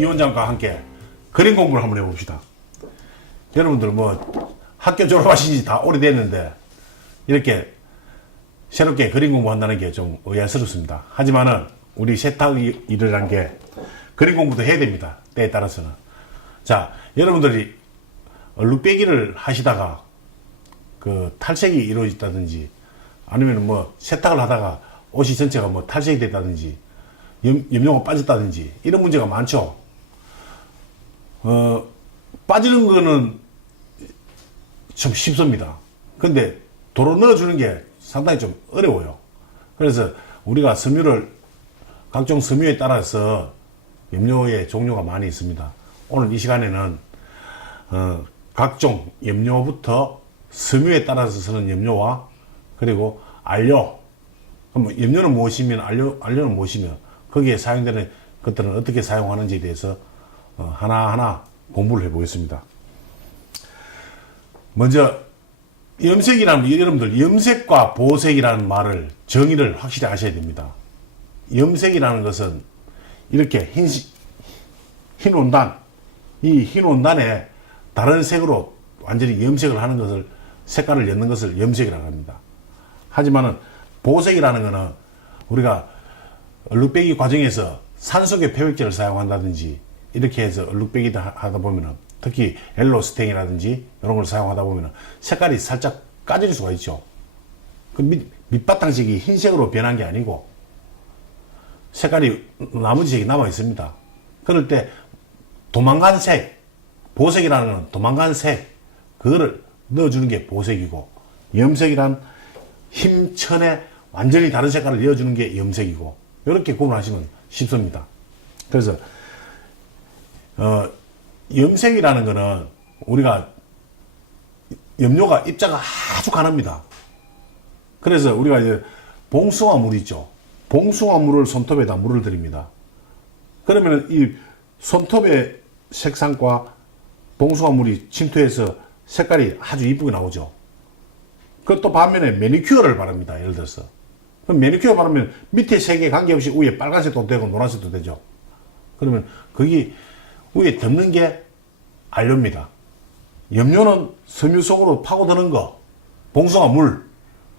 이 원장과 함께 그림 공부를 한번 해봅시다. 여러분들 뭐 학교 졸업하신 지 다 오래됐는데 이렇게 새롭게 그림 공부한다는 게 좀 의아스럽습니다. 하지만은 우리 세탁 일이라는 게 그림 공부도 해야 됩니다. 때에 따라서는. 자, 여러분들이 얼룩배기를 하시다가 그 탈색이 이루어졌다든지 아니면 뭐 세탁을 하다가 옷이 전체가 뭐 탈색이 됐다든지 염료가 빠졌다든지 이런 문제가 많죠. 빠지는 거는 좀 쉽습니다. 근데 도로 넣어주는 게 상당히 좀 어려워요. 그래서 우리가 섬유를 각종 섬유에 따라서 염료의 종류가 많이 있습니다. 오늘 이 시간에는 각종 염료부터 섬유에 따라서 쓰는 염료와 그리고 안료, 그럼 염료는 무엇이면 안료는 무엇이며 거기에 사용되는 것들은 어떻게 사용하는지에 대해서 하나하나 공부를 해보겠습니다. 먼저 염색이라는, 여러분들 염색과 보색이라는 말을 정의를 확실히 아셔야 됩니다. 염색이라는 것은 이렇게 흰 온단, 이 흰 온단에 다른 색으로 완전히 염색을 하는 것을, 색깔을 엮는 것을 염색이라고 합니다. 하지만은 보색이라는 것은 우리가 얼룩배기 과정에서 산소계 표백제를 사용한다든지 이렇게 해서 얼룩배기 하다 보면은 특히 엘로스텐이라든지 이런 걸 사용하다 보면은 색깔이 살짝 까질 수가 있죠. 그 밑바탕색이 흰색으로 변한 게 아니고 색깔이 나머지 색이 남아 있습니다. 그럴 때 도망간 색, 보색이라는 건 도망간 색, 그거를 넣어주는 게 보색이고, 염색이란 힘천에 완전히 다른 색깔을 넣어주는 게 염색이고, 이렇게 구분하시면 쉽습니다. 그래서 염색이라는 거는 우리가 염료가 입자가 아주 가늡니다. 그래서 우리가 이제 봉숭아 물 있죠. 봉숭아 물을 손톱에다 물을 들입니다. 그러면 이 손톱의 색상과 봉숭아 물이 침투해서 색깔이 아주 이쁘게 나오죠. 그또 반면에 매니큐어를 바릅니다. 예를 들어서. 그럼 매니큐어 바르면 밑에 색에 관계없이 위에 빨간색도 되고 노란색도 되죠. 그러면 거기 위에 덮는 게 안료입니다. 염료는 섬유 속으로 파고드는 거, 봉숭아 물,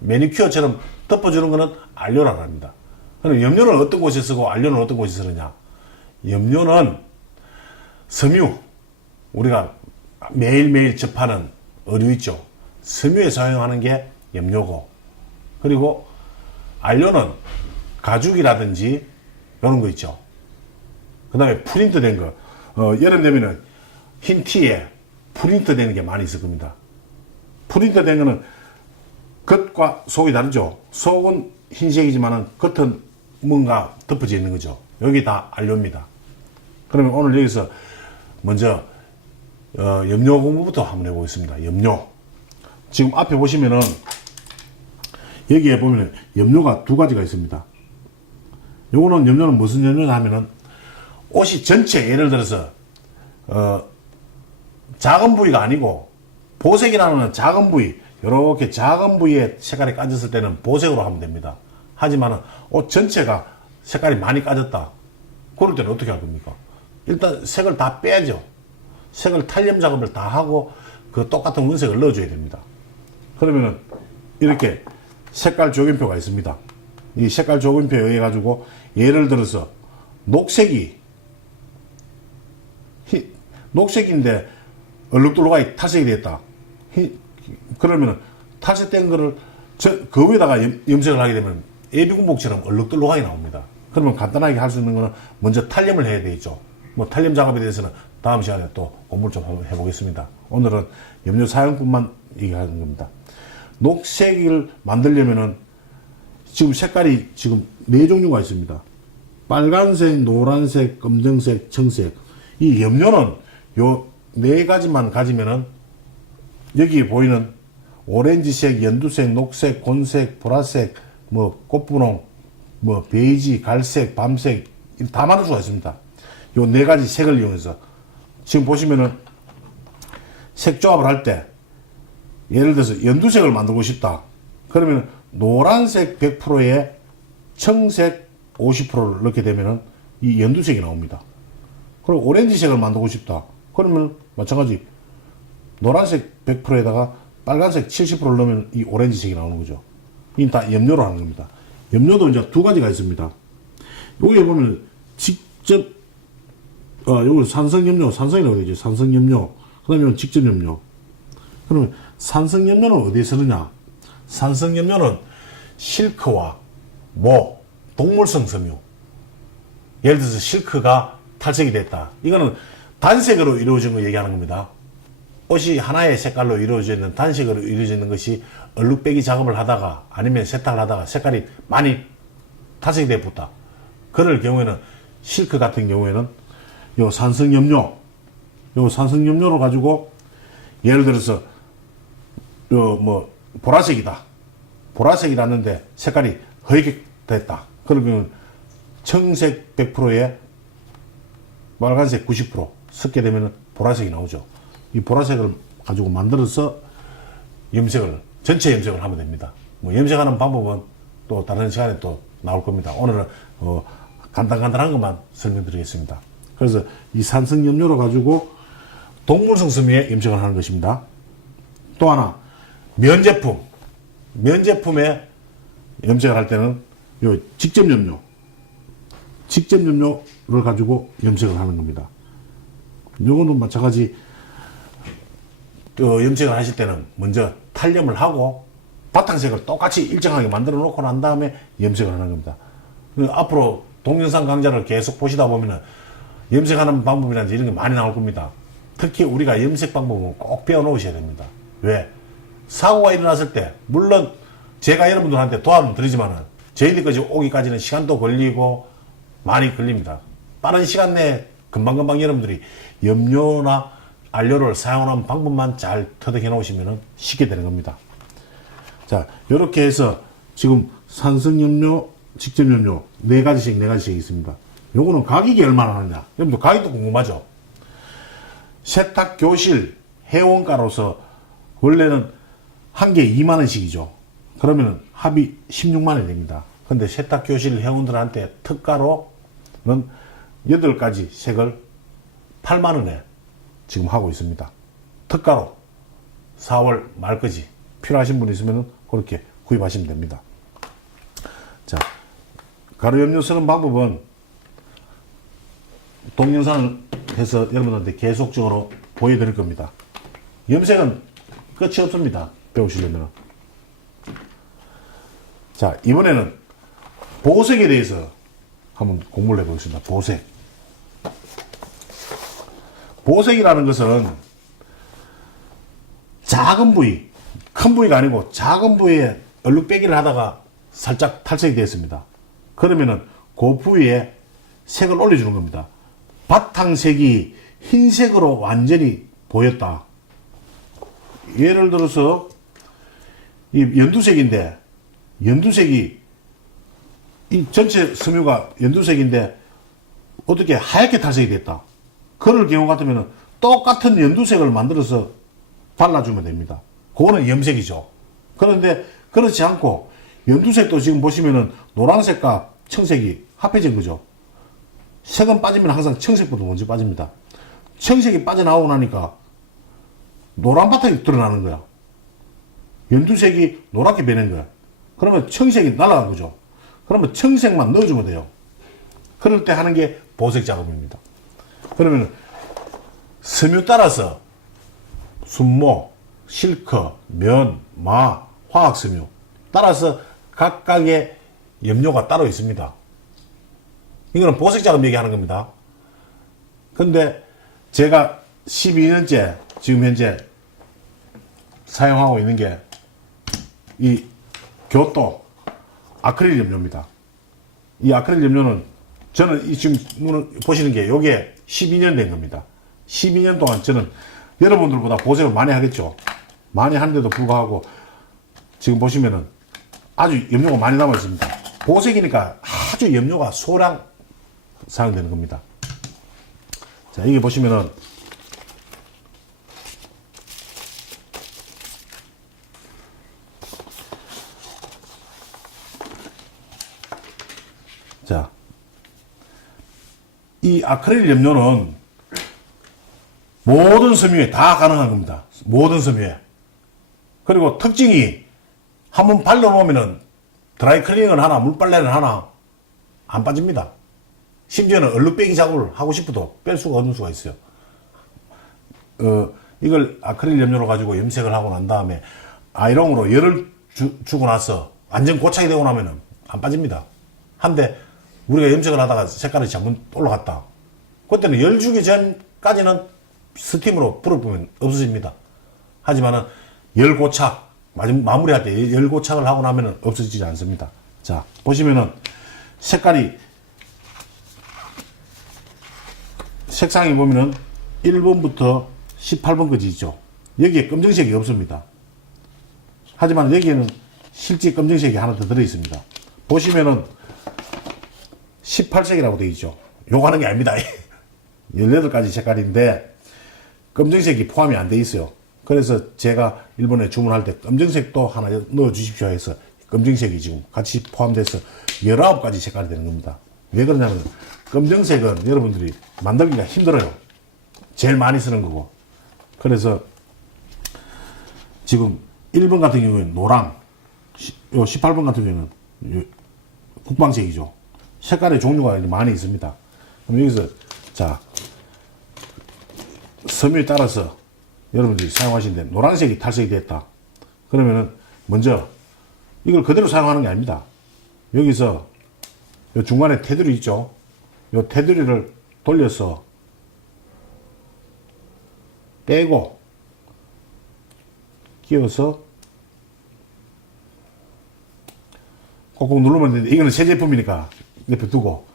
매니큐어처럼 덮어주는 거는 안료라고 합니다. 그럼 염료는 어떤 곳에 쓰고 안료는 어떤 곳에 쓰느냐? 염료는 섬유, 우리가 매일매일 접하는 의류 있죠. 섬유에 사용하는 게 염료고, 그리고 안료는 가죽이라든지 이런 거 있죠. 그 다음에 프린트 된 거, 여름 되면은 흰 티에 프린트 되는 게 많이 있을 겁니다. 프린트 된 거는 겉과 속이 다르죠. 속은 흰색이지만은 겉은 뭔가 덮어져 있는 거죠. 여기 다 안료입니다. 그러면 오늘 여기서 먼저 염료 공부부터 한번 해보겠습니다. 염료. 지금 앞에 보시면은 여기에 보면은 염료가 두 가지가 있습니다. 요거는 염료는 무슨 염료냐 하면은 옷이 전체, 예를 들어서 작은 부위가 아니고 보색이라는 작은 부위, 이렇게 작은 부위에 색깔이 까졌을 때는 보색으로 하면 됩니다. 하지만은 옷 전체가 색깔이 많이 까졌다, 그럴 때는 어떻게 할 겁니까? 일단 색을 다 빼야죠. 색을 탈염 작업을 다 하고 그 똑같은 원색을 넣어줘야 됩니다. 그러면은 이렇게 색깔 조균표가 있습니다. 이 색깔 조균표에 의해 가지고 예를 들어서 녹색인데 얼룩덜룩하게 탈색이 됐다. 그러면은 탈색된 거를 그 위에다가 염색을 하게 되면 예비군복처럼 얼룩덜룩하게 나옵니다. 그러면 간단하게 할 수 있는 거는 먼저 탈염을 해야 되겠죠. 뭐 탈염 작업에 대해서는 다음 시간에 또 공부를 좀 한번 해보겠습니다. 오늘은 염료 사용법만 얘기하는 겁니다. 녹색을 만들려면은 지금 색깔이 지금 4종류가 있습니다. 빨간색, 노란색, 검정색, 청색. 이 염료는 요 4가지만 가지면은 여기 보이는 오렌지색, 연두색, 녹색, 곤색, 보라색, 뭐 꽃분홍, 뭐 베이지, 갈색, 밤색 다 만들 수가 있습니다. 요 4가지 색을 이용해서 지금 보시면은 색 조합을 할 때 예를 들어서 연두색을 만들고 싶다. 그러면 노란색 100%에 청색 50%를 넣게 되면은 이 연두색이 나옵니다. 그리고 오렌지색을 만들고 싶다. 그러면 마찬가지 노란색 100%에다가 빨간색 70%를 넣으면 이 오렌지색이 나오는 거죠. 이 다 염료로 하는 겁니다. 염료도 이제 두 가지가 있습니다. 여기에 보면 직접 요거 산성염료, 산성이라고 되죠. 산성염료. 그 다음에 직접염료. 그러면 산성염료는 어디에 쓰느냐? 산성염료는 실크와 모, 동물성 섬유. 예를 들어서 실크가 탈색이 됐다. 이거는 단색으로 이루어진 거 얘기하는 겁니다. 옷이 하나의 색깔로 이루어져 있는 단색으로 이루어져 있는 것이 얼룩배기 작업을 하다가 아니면 세탁을 하다가 색깔이 많이 탈색이 돼 붙다. 그럴 경우에는 실크 같은 경우에는 요 산성염료, 요 산성염료를 가지고 예를 들어서 요 뭐 보라색이다. 보라색이라는데 색깔이 허옇게 됐다. 그러면 청색 100%에 빨간색 90% 섞게 되면 보라색이 나오죠. 이 보라색을 가지고 만들어서 염색을, 전체 염색을 하면 됩니다. 뭐 염색하는 방법은 또 다른 시간에 또 나올 겁니다. 오늘은 간단한 것만 설명드리겠습니다. 그래서 이 산성염료로 가지고 동물성 섬유에 염색을 하는 것입니다. 또 하나, 면제품에 염색을 할 때는 요 직접염료를 가지고 염색을 하는 겁니다. 요거는 마찬가지 염색을 하실 때는 먼저 탈염을 하고 바탕색을 똑같이 일정하게 만들어 놓고 난 다음에 염색을 하는 겁니다. 앞으로 동영상 강좌를 계속 보시다 보면은 염색하는 방법이라든지 이런 게 많이 나올 겁니다. 특히 우리가 염색 방법은 꼭 배워 놓으셔야 됩니다. 왜? 사고가 일어났을 때, 물론 제가 여러분들한테 도움을 드리지만은 저희들까지 오기까지는 시간도 걸리고 많이 걸립니다. 빠른 시간 내에 금방금방 여러분들이 염료나 안료를 사용하는 방법만 잘 터득해 놓으시면 쉽게 되는 겁니다. 자, 이렇게 해서 지금 산성염료, 직접염료 4가지씩 있습니다. 요거는 가격이 얼마나 하느냐? 여러분들 가격도 궁금하죠? 세탁교실 회원가로서 원래는 한 개에 2만원씩이죠. 그러면 합이 16만원이 됩니다. 근데 세탁교실 회원들한테 특가로는 8가지 색을 8만원에 지금 하고 있습니다. 특가로 4월 말까지 필요하신 분 있으면 그렇게 구입하시면 됩니다. 자, 가루염료 쓰는 방법은 동영상을 해서 여러분한테 계속적으로 보여드릴 겁니다. 염색은 끝이 없습니다. 배우시려면. 자, 이번에는 보색에 대해서 한번 공부를 해보겠습니다. 보색. 보색이라는 것은 작은 부위, 큰 부위가 아니고 작은 부위에 얼룩배기를 하다가 살짝 탈색이 되었습니다. 그러면은 그 부위에 색을 올려주는 겁니다. 바탕색이 흰색으로 완전히 보였다. 예를 들어서 이 연두색인데, 연두색이 이 전체 섬유가 연두색인데 어떻게 하얗게 탈색이 됐다. 그럴 경우 같으면 똑같은 연두색을 만들어서 발라주면 됩니다. 그거는 염색이죠. 그런데 그렇지 않고 연두색도 지금 보시면은 노란색과 청색이 합해진 거죠. 색은 빠지면 항상 청색보다 먼저 빠집니다. 청색이 빠져나오고 나니까 노란 바탕이 드러나는 거야. 연두색이 노랗게 변한 거야. 그러면 청색이 날아간 거죠. 그러면 청색만 넣어주면 돼요. 그럴 때 하는 게 보색 작업입니다. 그러면 섬유 따라서 순모, 실크, 면, 마, 화학섬유 따라서 각각의 염료가 따로 있습니다. 이거는 보색 작업 얘기하는 겁니다. 근데 제가 12년째 지금 현재 사용하고 있는 게 이 교토 아크릴 염료입니다. 이 아크릴 염료는 저는 이 지금 보시는 게 요게 12년 된 겁니다. 12년 동안 저는 여러분들보다 보색을 많이 하겠죠. 많이 하는데도 불구하고 지금 보시면은 아주 염료가 많이 남아 있습니다. 보색이니까 아주 염료가 소량 사용되는 겁니다. 자, 이게 보시면은 자, 이 아크릴 염료는 모든 섬유에 다 가능한 겁니다. 모든 섬유에. 그리고 특징이 한번 발라놓으면은 드라이 클리닝을 하나, 물빨래를 하나 안 빠집니다. 심지어는 얼룩 빼기 작업을 하고 싶어도 뺄 수가 없는 수가 있어요. 이걸 아크릴 염료로 가지고 염색을 하고 난 다음에 아이롱으로 열을 주고 나서 완전 고착이 되고 나면은 안 빠집니다. 한데 우리가 염색을 하다가 색깔이 잘못 올라갔다. 그때는 열 주기 전까지는 스팀으로 불을 보면 없어집니다. 하지만은 열 고착, 마무리할 때 열 고착을 하고 나면은 없어지지 않습니다. 자, 보시면은 색깔이, 색상이 보면은 1번부터 18번까지 있죠. 여기에 검정색이 없습니다. 하지만 여기에는 실제 검정색이 하나 더 들어있습니다. 보시면은 18색이라고 되어 있죠. 요거 하는 게 아닙니다. 18가지 색깔인데 검정색이 포함이 안 돼 있어요. 그래서 제가 일본에 주문할 때 검정색도 하나 넣어 주십시오 해서 검정색이 지금 같이 포함돼서 19가지 색깔이 되는 겁니다. 왜 그러냐면 검정색은 여러분들이 만들기가 힘들어요. 제일 많이 쓰는 거고. 그래서 지금 1번 같은 경우에는 노랑, 요 18번 같은 경우에는 국방색이죠. 색깔의 종류가 많이 있습니다. 그럼 여기서 자, 섬유에 따라서 여러분들이 사용하시는데 노란색이 탈색이 됐다. 그러면은 먼저 이걸 그대로 사용하는 게 아닙니다. 여기서 요 중간에 테두리 있죠. 요 테두리를 돌려서 빼고 끼워서 꾹꾹 누르면 되는데 이거는 새 제품이니까 옆에 두고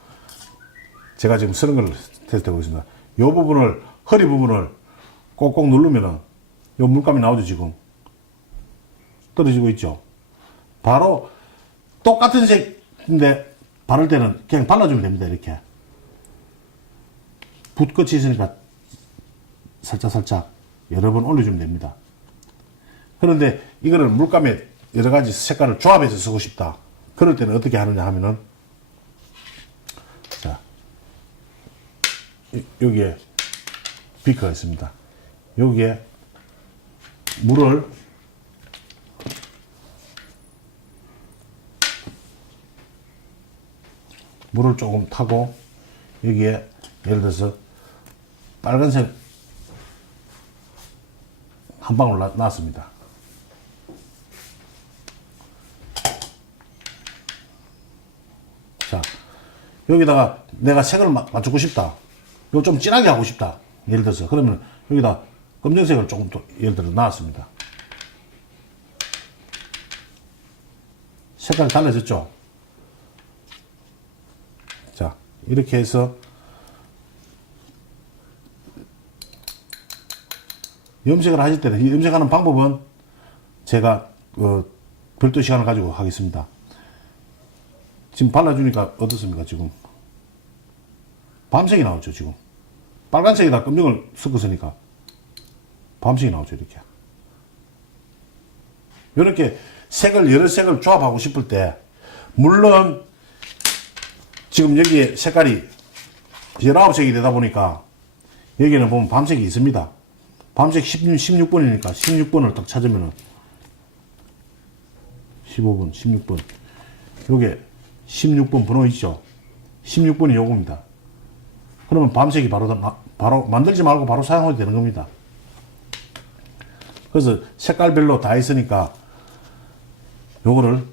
제가 지금 쓰는 걸 테스트하고 있습니다. 요 부분을, 허리 부분을 꼭꼭 누르면은 요 물감이 나오죠. 지금 떨어지고 있죠. 바로 똑같은 색인데 바를 때는 그냥 발라주면 됩니다. 이렇게 붓끝이 있으니까 살짝 여러 번 올려주면 됩니다. 그런데 이거를 물감에 여러 가지 색깔을 조합해서 쓰고 싶다. 그럴 때는 어떻게 하느냐 하면은, 자, 여기에 비커가 있습니다. 여기에 물을 조금 타고 여기에 예를 들어서 빨간색 한 방울 놨습니다. 자, 여기다가 내가 색을 맞추고 싶다. 이거 좀 진하게 하고 싶다. 예를 들어서 그러면 여기다 검정색을 조금 더 예를 들어 놨습니다. 색깔이 달라졌죠? 자, 이렇게 해서 염색을 하실 때는 이 염색하는 방법은 제가 별도 시간을 가지고 하겠습니다. 지금 발라주니까 어떻습니까? 지금 밤색이 나오죠. 지금 빨간색에다 검정을 섞었으니까 밤색이 나오죠. 이렇게 색을 여러 색을 조합하고 싶을 때 물론 지금 여기에 색깔이 19색이 되다 보니까 여기는 보면 밤색이 있습니다. 밤색 16번이니까 16번을 딱 찾으면은 15번, 16번 요게 16번 번호 있죠. 16번이 요겁니다. 그러면 밤색이 바로 만들지 말고 바로 사용해도 되는 겁니다. 그래서 색깔별로 다 있으니까 요거를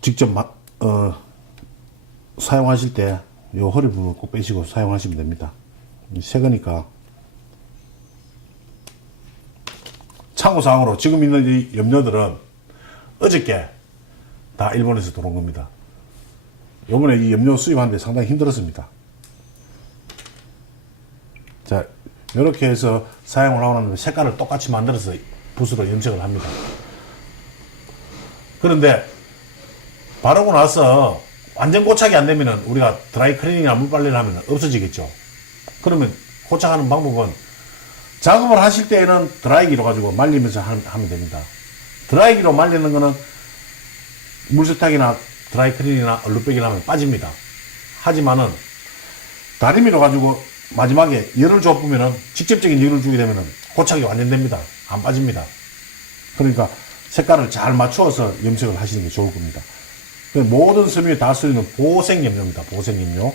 직접 사용하실 때 요 허리 부분 꼭 빼시고 사용하시면 됩니다. 새거니까. 참고사항으로 지금 있는 이 염료들은 어저께 다 일본에서 들어온 겁니다. 요번에 이 염료 수입하는데 상당히 힘들었습니다. 자, 이렇게 해서 사용을 하고 나면 색깔을 똑같이 만들어서 붓으로 염색을 합니다. 그런데 바르고 나서 완전 고착이 안 되면은 우리가 드라이 클리닝이나 물빨래를 하면 없어지겠죠. 그러면 고착하는 방법은 작업을 하실 때에는 드라이기로 가지고 말리면서 하면 됩니다. 드라이기로 말리는 거는 물세탁이나 드라이 클리닝이나 얼룩배기를 하면 빠집니다. 하지만은 다리미로 가지고 마지막에 열을 줘보면은 직접적인 열을 주게 되면은 고착이 완전 됩니다. 안 빠집니다. 그러니까 색깔을 잘 맞추어서 염색을 하시는 게 좋을 겁니다. 모든 섬유에 다 쓰이는 보생염료입니다. 보생염료.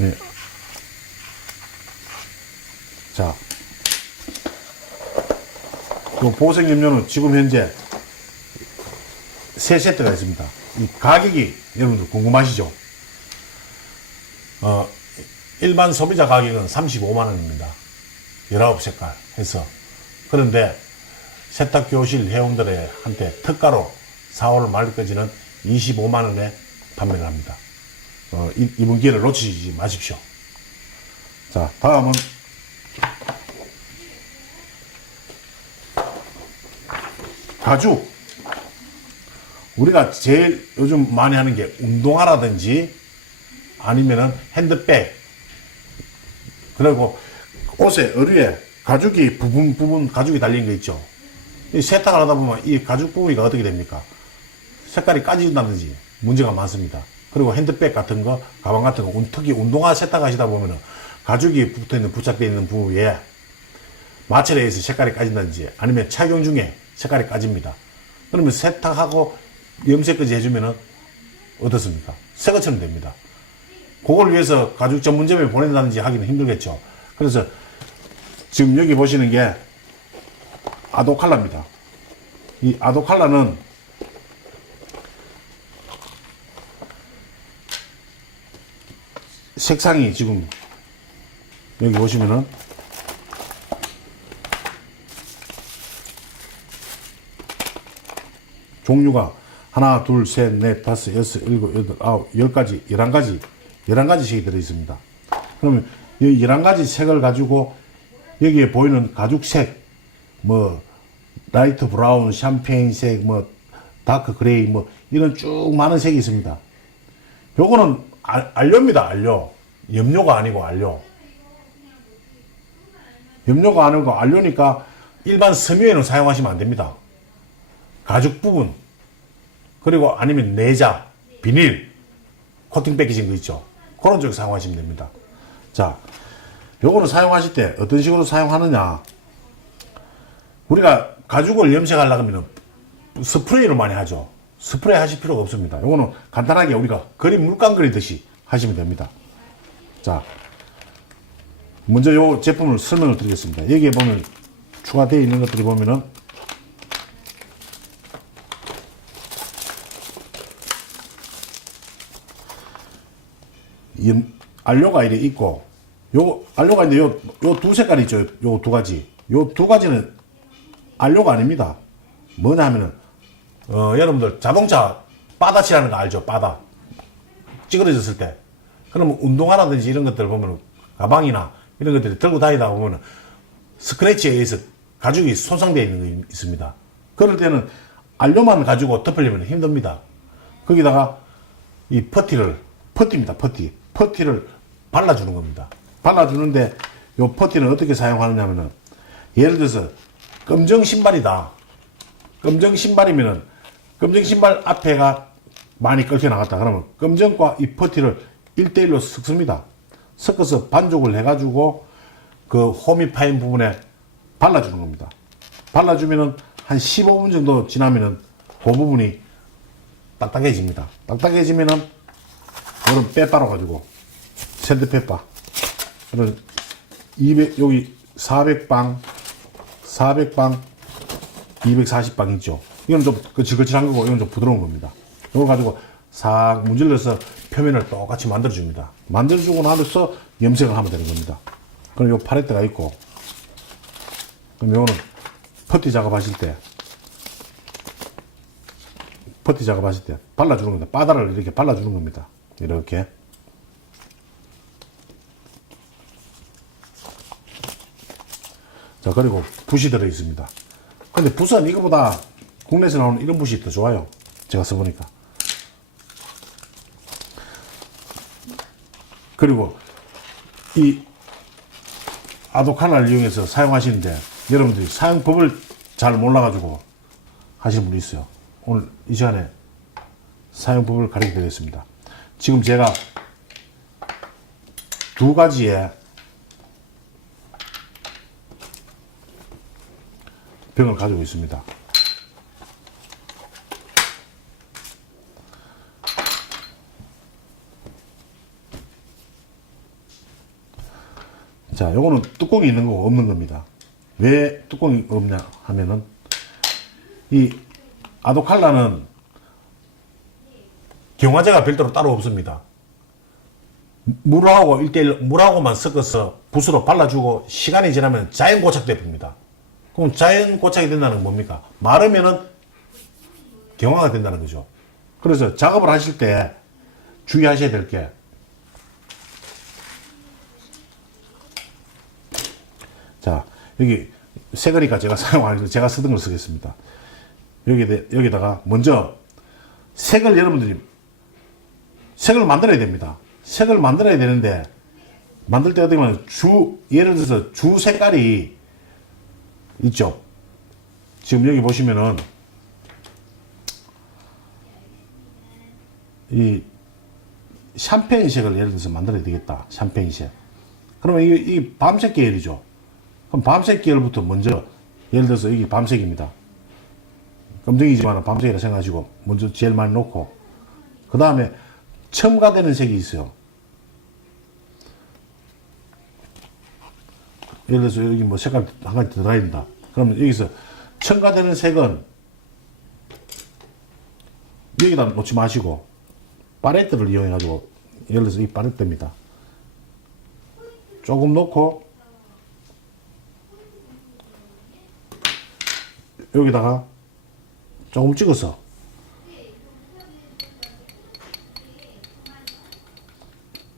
예. 자, 이 보생염료는 지금 현재 3세트가 있습니다. 이 가격이 여러분들 궁금하시죠? 일반 소비자 가격은 35만원입니다. 19색깔 해서. 그런데 세탁교실 회원들의 한테 특가로 4월 말까지는 25만원에 판매를 합니다. 이번 기회를 놓치지 마십시오. 자, 다음은 가죽. 우리가 제일 요즘 많이 하는 게 운동화라든지 아니면은 핸드백, 그리고 옷에 의류에 가죽이 부분 가죽이 달린 거 있죠. 이 세탁을 하다 보면 이 가죽 부위가 어떻게 됩니까? 색깔이 까진다든지 문제가 많습니다. 그리고 핸드백 같은 거, 가방 같은 거, 특히 운동화 세탁하시다 보면은 가죽이 붙어있는, 부착되어 있는 부위에 마찰에 의해서 색깔이 까진다든지 아니면 착용 중에 색깔이 까집니다. 그러면 세탁하고 염색까지 해주면은 어떻습니까? 새 것처럼 됩니다. 그걸 위해서 가죽 전문점에 보낸다든지 하기는 힘들겠죠. 그래서 지금 여기 보시는 게 아도칼라입니다. 이 아도칼라는 색상이 지금 여기 보시면은 종류가 하나, 둘, 셋, 넷, 다섯, 여섯, 일곱, 여덟, 아홉, 10가지, 11가지씩이 들어있습니다. 그러면 이 11가지 색을 가지고 여기에 보이는 가죽색, 뭐, 라이트 브라운, 샴페인색, 뭐, 다크 그레이, 뭐, 이런 쭉 많은 색이 있습니다. 요거는 안료입니다, 안료. 염료가 아니고 안료. 염료가 아니고 안료니까 일반 섬유에는 사용하시면 안 됩니다. 가죽 부분, 그리고 아니면 내자, 비닐, 코팅 패키징 거 있죠. 그런 쪽에 사용하시면 됩니다. 자, 요거는 사용하실 때 어떤 식으로 사용하느냐. 우리가 가죽을 염색하려고 하면 스프레이로 많이 하죠. 스프레이 하실 필요가 없습니다. 요거는 간단하게 우리가 그림 물감 그리듯이 하시면 됩니다. 자, 먼저 요 제품을 설명을 드리겠습니다. 여기에 보면 추가되어 있는 것들이 보면은 안료가 이래 있고, 요 안료가 있는데 요 두 색깔이 있죠. 요 두 가지. 요 두 가지는 안료가 아닙니다. 뭐냐 하면은 여러분들 자동차 바다칠하는 거 알죠? 바다 찌그러졌을 때. 그러면 운동화라든지 이런 것들 보면 가방이나 이런 것들이 들고 다니다 보면 스크래치에 의해서 가죽이 손상되어 있는 거 있습니다. 그럴 때는 안료만 가지고 덮으려면 힘듭니다. 거기다가 이 퍼티입니다. 퍼티를 발라주는 겁니다. 발라주는데 요 퍼티는 어떻게 사용하느냐 하면은, 예를 들어서 검정 신발이다. 검정 신발이면은 검정 신발 앞에가 많이 끓여 나갔다. 그러면 검정과 이 퍼티를 1대1로 섞습니다. 섞어서 반죽을 해가지고 그 홈이 파인 부분에 발라주는 겁니다. 발라주면은 한 15분 정도 지나면은 그 부분이 딱딱해집니다. 딱딱해지면은 이런 빼빠로 가지고 샌드페퍼 이런 200 여기 400방 240방 있죠. 이건 좀 거칠거칠한 거고 이건 좀 부드러운 겁니다. 이걸 가지고 싹 문질러서 표면을 똑같이 만들어줍니다. 만들어주고 나서 염색을 하면 되는 겁니다. 그럼 요 팔레트가 있고, 그럼 요거는 퍼티 작업하실 때 발라주는 겁니다. 바다를 이렇게 발라주는 겁니다. 이렇게. 자, 그리고 붓이 들어있습니다. 근데 붓은 이거보다 국내에서 나오는 이런 붓이 더 좋아요. 제가 써보니까. 그리고 이 아도칼라를 이용해서 사용하시는데 여러분들이 사용법을 잘 몰라가지고 하시는 분이 있어요. 오늘 이 시간에 사용법을 가르쳐 드리겠습니다. 지금 제가 두 가지의 병을 가지고 있습니다. 자, 요거는 뚜껑이 있는 거고 없는 겁니다. 왜 뚜껑이 없냐 하면은 이 아도칼라는 경화제가 별도로 따로 없습니다. 물하고 1:1 물하고만 섞어서 붓으로 발라주고 시간이 지나면 자연 고착돼 봅니다. 그럼 자연 고착이 된다는 건 뭡니까? 마르면은 경화가 된다는 거죠. 그래서 작업을 하실 때 주의하셔야 될 게, 자, 여기 새 거니까 제가 사용하는, 제가 쓰던 걸 쓰겠습니다. 여기다가 먼저 색을, 여러분들이 색을 만들어야 됩니다. 색을 만들어야 되는데, 만들 때 어떻게 보면 예를 들어서 주 색깔이 있죠. 지금 여기 보시면은 이 샴페인색을 예를 들어서 만들어야 되겠다. 샴페인색. 그러면 이 밤색 계열이죠. 그럼 밤색 계열부터 먼저, 예를 들어서 이게 밤색입니다. 검정이지만 밤색이라 생각하시고 먼저 제일 많이 놓고, 그 다음에 첨가되는 색이 있어요. 예를 들어서 여기 뭐 색깔 한 가지 들어가야 된다. 그러면 여기서 첨가되는 색은 여기다 놓지 마시고 팔레트를 이용해 가지고, 예를 들어서 이 팔레트입니다. 조금 놓고 여기다가 조금 찍어서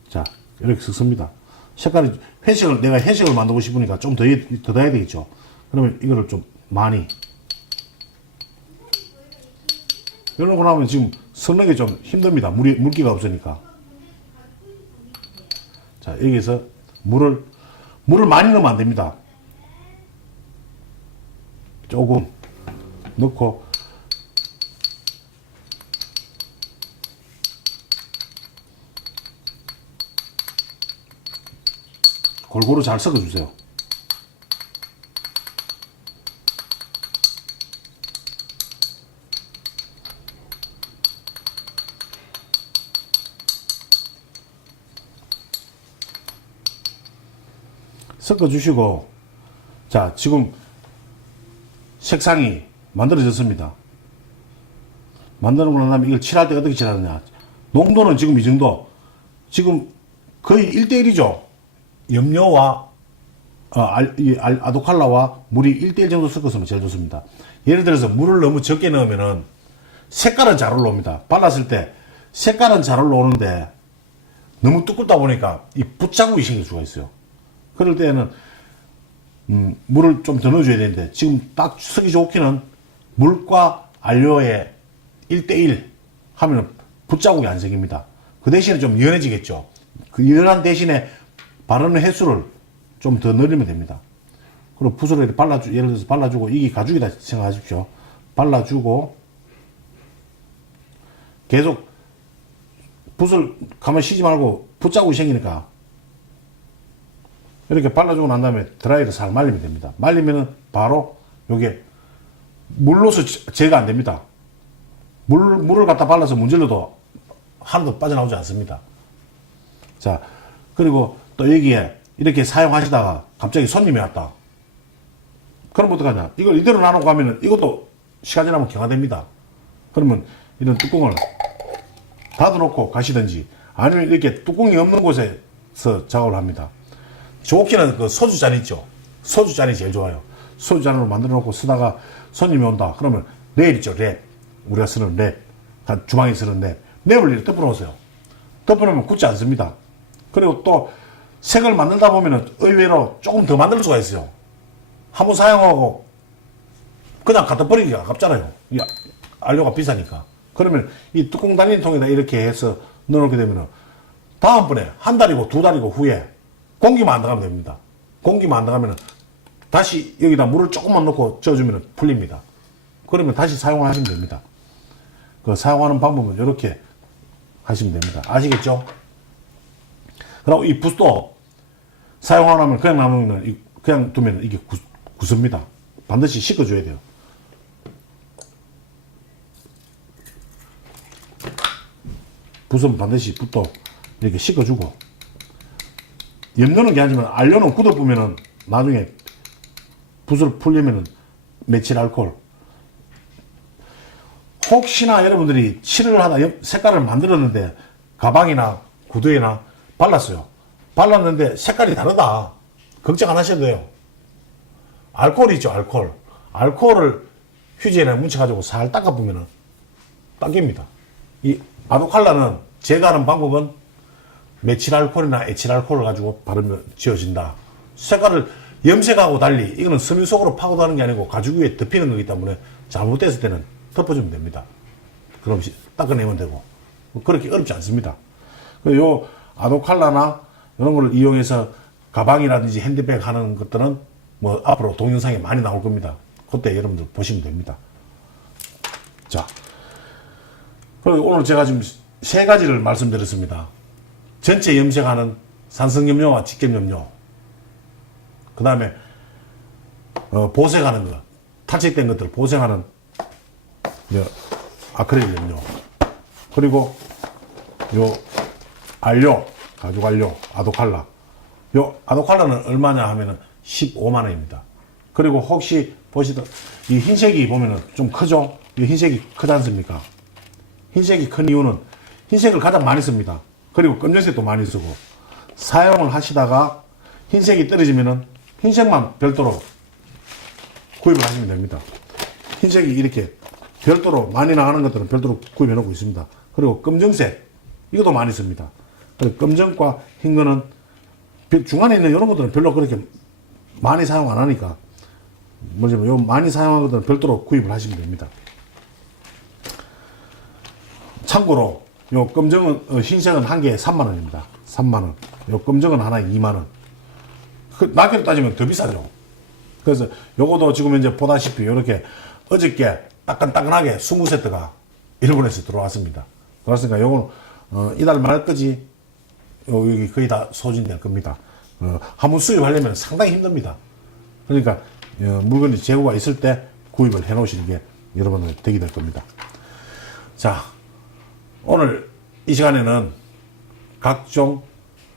자, 이렇게 섞습니다. 색깔이 회색을, 내가 회색을 만들고 싶으니까 좀 더 넣어야 되겠죠. 그러면 이거를 좀 많이 이러고 나면 지금 섞는 게 좀 힘듭니다. 물기가 없으니까. 자, 여기서 물을 많이 넣으면 안 됩니다. 조금 넣고 골고루 잘 섞어주세요. 섞어주시고, 자, 지금 색상이 만들어졌습니다. 만드는 다음에 이걸 칠할 때 어떻게 칠하느냐. 농도는 지금 이 정도. 지금 거의 1:1이죠. 염료와 아도칼라와 물이 1:1 정도 섞어서 제일 좋습니다. 예를 들어서 물을 너무 적게 넣으면은 색깔은 잘 올라옵니다. 발랐을 때 색깔은 잘 올라오는데 너무 두껍다 보니까 이 붓자국이 생길 수가 있어요. 그럴 때는 물을 좀 더 넣어줘야 되는데, 지금 딱 쓰기 좋기는 물과 안료의 1:1 하면 붓자국이 안 생깁니다. 그 대신에 좀 연해지겠죠. 그 연한 대신에 바르는 횟수를 좀 더 늘리면 됩니다. 그리고 붓으로 이렇게 예를 들어서 발라주고, 이게 가죽이다 생각하십시오. 발라주고, 계속 붓을 가만히 쉬지 말고 붓자국이 생기니까 이렇게 발라주고 난 다음에 드라이를 잘 말리면 됩니다. 말리면은 바로 요게 물로서 제거가 안 됩니다. 물을 갖다 발라서 문질러도 하나도 빠져나오지 않습니다. 자, 그리고 또 여기에 이렇게 사용하시다가 갑자기 손님이 왔다. 그럼 어떡하냐. 이걸 이대로 놔놓고 가면은 이것도 시간 지나면 경화됩니다. 그러면 이런 뚜껑을 닫아놓고 가시든지, 아니면 이렇게 뚜껑이 없는 곳에서 작업을 합니다. 좋기는 그 소주잔 있죠. 소주잔이 제일 좋아요. 소주잔으로 만들어 놓고 쓰다가 손님이 온다. 그러면 랩 있죠. 랩. 우리가 쓰는 랩. 주방에 쓰는 랩. 랩을 이렇게 덮어 놓으세요. 덮어 놓으면 굳지 않습니다. 그리고 또 색을 만들다 보면은 의외로 조금 더 만들 수가 있어요. 한번 사용하고 그냥 갖다 버리기가 아깝잖아요. 이 안료가 비싸니까. 그러면 이 뚜껑 달린 통에다 이렇게 해서 넣어놓게 되면은 다음번에 한 달이고 두 달이고 후에 공기만 안 들어가면 됩니다. 공기만 안 들어가면 다시 여기다 물을 조금만 넣고 저어주면 풀립니다. 그러면 다시 사용하시면 됩니다. 그 사용하는 방법은 이렇게 하시면 됩니다. 아시겠죠? 그리고 이 붓도 사용하고 나면 그냥 남으면, 그냥 두면 이게 굳습니다. 반드시 씻어줘야 돼요. 붓은 반드시 붓도 이렇게 씻어주고, 염료는 게 아니지만 알료는 굳어보면은 나중에 붓을 풀려면은 메칠 알코올. 혹시나 여러분들이 칠을 하다 색깔을 만들었는데 가방이나 구두에나 발랐어요. 발랐는데 색깔이 다르다. 걱정 안 하셔도 돼요. 알코올이 있죠, 알코올. 알코올을 휴지에나 뭉쳐가지고 살 닦아보면은 닦입니다. 이 아도칼라는 제거하는 방법은 메칠 알코올이나 에칠 알코올을 가지고 바르면 지워진다. 색깔을 염색하고 달리 이거는 섬유 속으로 파고드는 게 아니고 가죽 위에 덮이는 거기 때문에 잘못됐을 때는 덮어주면 됩니다. 그럼 닦아내면 되고 그렇게 어렵지 않습니다. 요 아도칼라나 이런 걸 이용해서 가방이라든지 핸드백 하는 것들은 뭐 앞으로 동영상에 많이 나올 겁니다. 그때 여러분들 보시면 됩니다. 자, 그리고 오늘 제가 지금 세 가지를 말씀드렸습니다. 전체 염색하는 산성염료와 직경염료, 그 다음에 보색하는 거, 탈색된 것들 보색하는 아크릴 염료, 그리고 요 알료, 가죽 알료, 아도칼라. 요 아도칼라는 얼마냐 하면은 15만 원입니다. 그리고 혹시 보시던 이 흰색이 보면은 좀 크죠? 이 흰색이 크지 않습니까? 흰색이 큰 이유는 흰색을 가장 많이 씁니다. 그리고 검정색도 많이 쓰고, 사용을 하시다가 흰색이 떨어지면은 흰색만 별도로 구입을 하시면 됩니다. 흰색이 이렇게 별도로 많이 나가는 것들은 별도로 구입해 놓고 있습니다. 그리고 검정색, 이것도 많이 씁니다. 그리고 검정과 흰 거는 중간에 있는 이런 것들은 별로 그렇게 많이 사용 안 하니까, 뭐냐면 요 많이 사용한 것들은 별도로 구입을 하시면 됩니다. 참고로 요 검정은 흰색은 한 개에 3만 원입니다. 3만 원. 요 검정은 하나에 2만 원. 낱개로 따지면 더 비싸죠. 그래서 요거도 지금 이제 보다시피 이렇게 어저께 따끈따끈하게 20세트가 일본에서 들어왔습니다. 그렇습니까? 요거는 이달 말까지 여기 거의 다 소진될 겁니다. 한번 수입하려면 상당히 힘듭니다. 그러니까 물건이 재고가 있을 때 구입을 해 놓으시는 게 여러분들 덕이 될 겁니다. 자, 오늘 이 시간에는 각종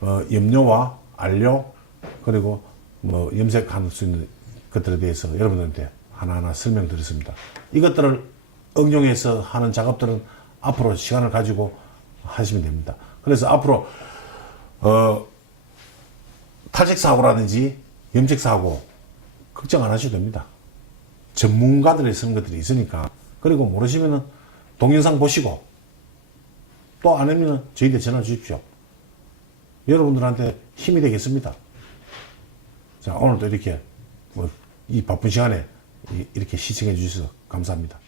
염료와 알료, 그리고 뭐 염색할 수 있는 것들에 대해서 여러분들한테 하나하나 설명드렸습니다. 이것들을 응용해서 하는 작업들은 앞으로 시간을 가지고 하시면 됩니다. 그래서 앞으로 탈색 사고라든지 염색 사고 걱정 안 하셔도 됩니다. 전문가들이 쓰는 것들이 있으니까. 그리고 모르시면은 동영상 보시고, 또 안 하면은 저희한테 전화 주십시오. 여러분들한테 힘이 되겠습니다. 자, 오늘도 이렇게 이 바쁜 시간에 이렇게 시청해 주셔서 감사합니다.